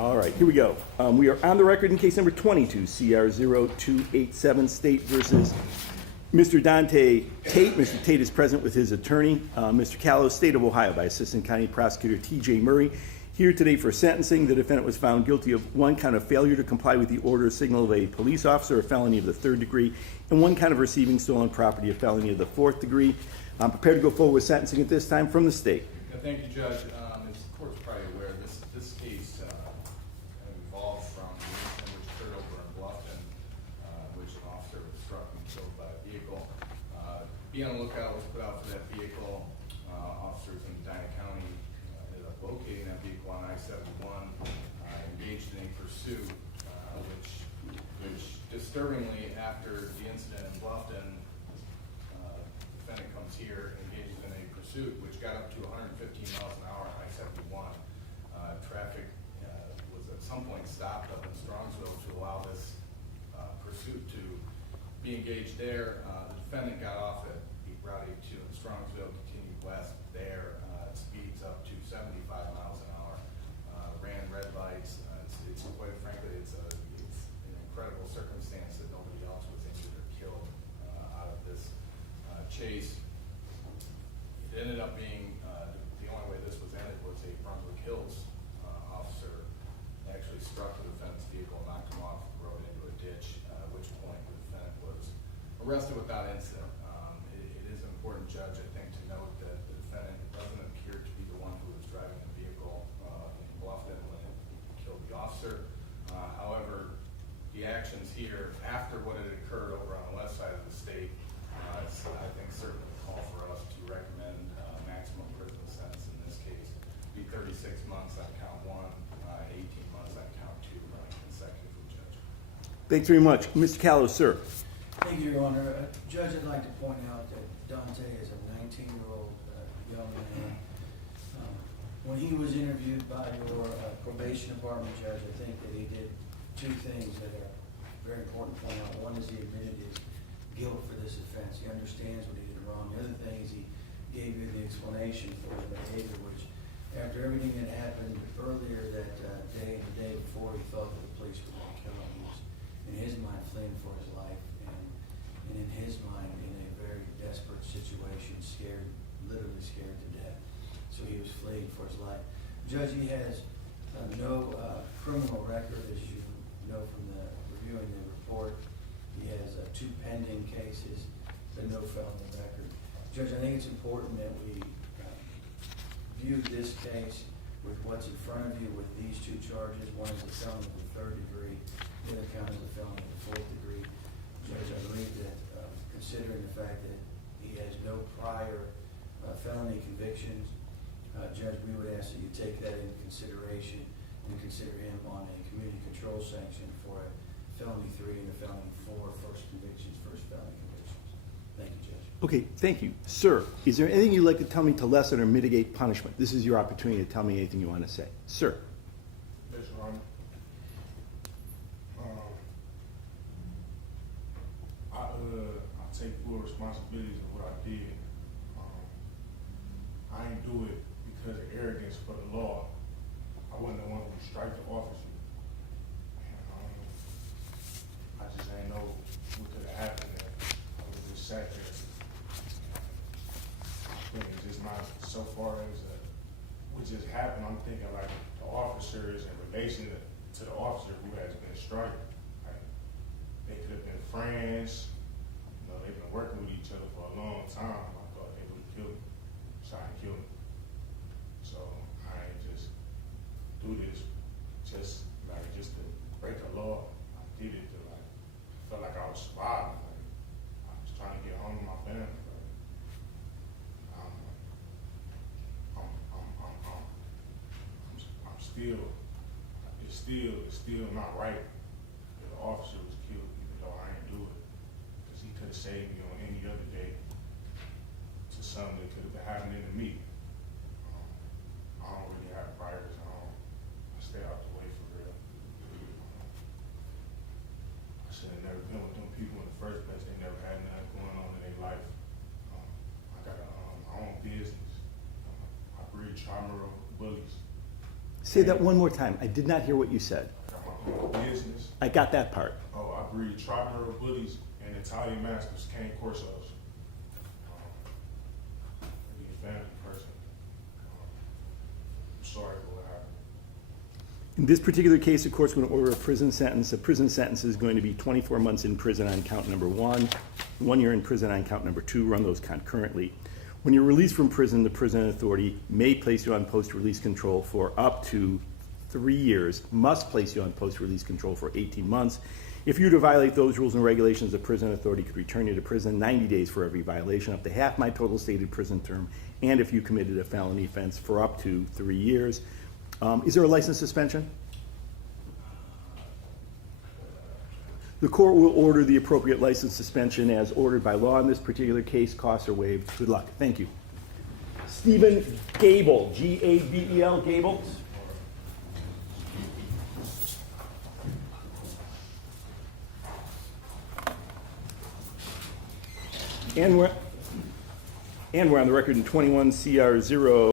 All right, here we go. We are on the record in case number 22, CR0287, State versus Mr. Dante Tate. Mr. Tate is present with his attorney, Mr. Callow, State of Ohio, by Assistant County Prosecutor T.J. Murray. Here today for sentencing, the defendant was found guilty of one count of failure to comply with the order or signal of a police officer, a felony of the 3rd degree, and one count of receiving stolen property, a felony of the 4th degree. I'm prepared to go forward with sentencing at this time from the State. Thank you, Judge. As the court's probably aware, this case evolved from the incident which occurred over in Bluffton, which an officer was struck and killed by a vehicle. Be on the lookout, was put out for that vehicle. Officers in Medina County ended up locating that vehicle on I-71, engaged in a pursuit, which disturbingly, after the incident in Bluffton, defendant comes here, engages in a pursuit which got up to 115 miles an hour on I-71. Traffic was at some point stopped up in Strongsville to allow this pursuit to be engaged there. The defendant got off at Route 82 in Strongsville, continued west there. It speeds up to 75 miles an hour. Ran red lights. It's quite frankly, it's an incredible circumstance that nobody else was injured or killed out of this chase. It ended up being the only way this was ended was a Brunswick Hills officer actually struck the defendant's vehicle, knocked him off the road into a ditch, at which point the defendant was arrested without incident. It is important, Judge, I think, to note that the defendant doesn't appear to be the one who was driving the vehicle in Bluffton when it killed the officer. However, the actions here after what had occurred over on the west side of the state, I think certainly call for us to recommend maximum prison sentence in this case be 36 months on count 1, 18 months on count 2, running consecutively, Judge. Thanks very much. Mr. Callow, sir. Thank you, Your Honor. Judge, I'd like to point out that Dante is a 19-year-old young man. When he was interviewed by your probation department, Judge, I think that he did two things that are very important to point out. One is he admitted his guilt for this offense. He understands what he did wrong. The other thing is he gave you the explanation for the behavior, which after everything that happened earlier that day and the day before, he thought that the police were going to kill him. He was, in his mind, fleeing for his life, and in his mind, in a very desperate situation, scared, literally scared to death. So he was fleeing for his life. Judge, he has no criminal record, as you know from the reviewing the report. He has 2 pending cases, but no felony record. Judge, I think it's important that we view this case with what's in front of you with these 2 charges. One is a felony of the 3rd degree, the other count is a felony of the 4th degree. Judge, I believe that considering the fact that he has no prior felony convictions, Judge, we would ask that you take that into consideration and consider him on a community control sanction for a felony 3 and a felony 4, first convictions, first felony convictions. Thank you, Judge. Okay, thank you. Sir, is there anything you'd like to tell me to lessen or mitigate punishment? This is your opportunity to tell me anything you want to say. Sir. Yes, Your Honor. I take full responsibility of what I did. I ain't do it because of arrogance for the law. I wasn't the one who strike the officer. I just ain't know what could have happened there. I was just sat there. I think it's just not so far as what just happened. I'm thinking like the officer is in relation to the officer who has been struck. Like, they could have been friends. You know, they've been working with each other for a long time. I thought they would have killed me. Shot and killed me. So I ain't just do this just to break the law. I did it to felt like I was surviving. Like, I was trying to get home to my family. Like, it's still not right that the officer was killed, even though I didn't do it, because he could have saved me on any other day to something that could have been happening to me. I don't really have priors. I stay out the way for real. I should have never been with them people in the first place. They never had nothing going on in their life. I got my own business. I breed charmer bullies. Say that one more time. I did not hear what you said. I got my own business. I got that part. Oh, I breed Tribunal bullies and Italian Masters, cane Corsos. Be a family person. I'm sorry for what happened. In this particular case, the court's going to order a prison sentence. A prison sentence is going to be 24 months in prison on count number 1, 1 year in prison on count number 2. Run those concurrently. When you're released from prison, the prison authority may place you on post-release control for up to 3 years, must place you on post-release control for 18 months. If you were to violate those rules and regulations, the prison authority could return you to prison 90 days for every violation, up to half my total stated prison term, and if you committed a felony offense for up to 3 years. Is there a license suspension? The court will order the appropriate license suspension as ordered by law in this particular case. Costs are waived. Good luck. Thank you. Stephen Gable, G-A-B-E-L, Gable. And we're on the record in 21 CR 0.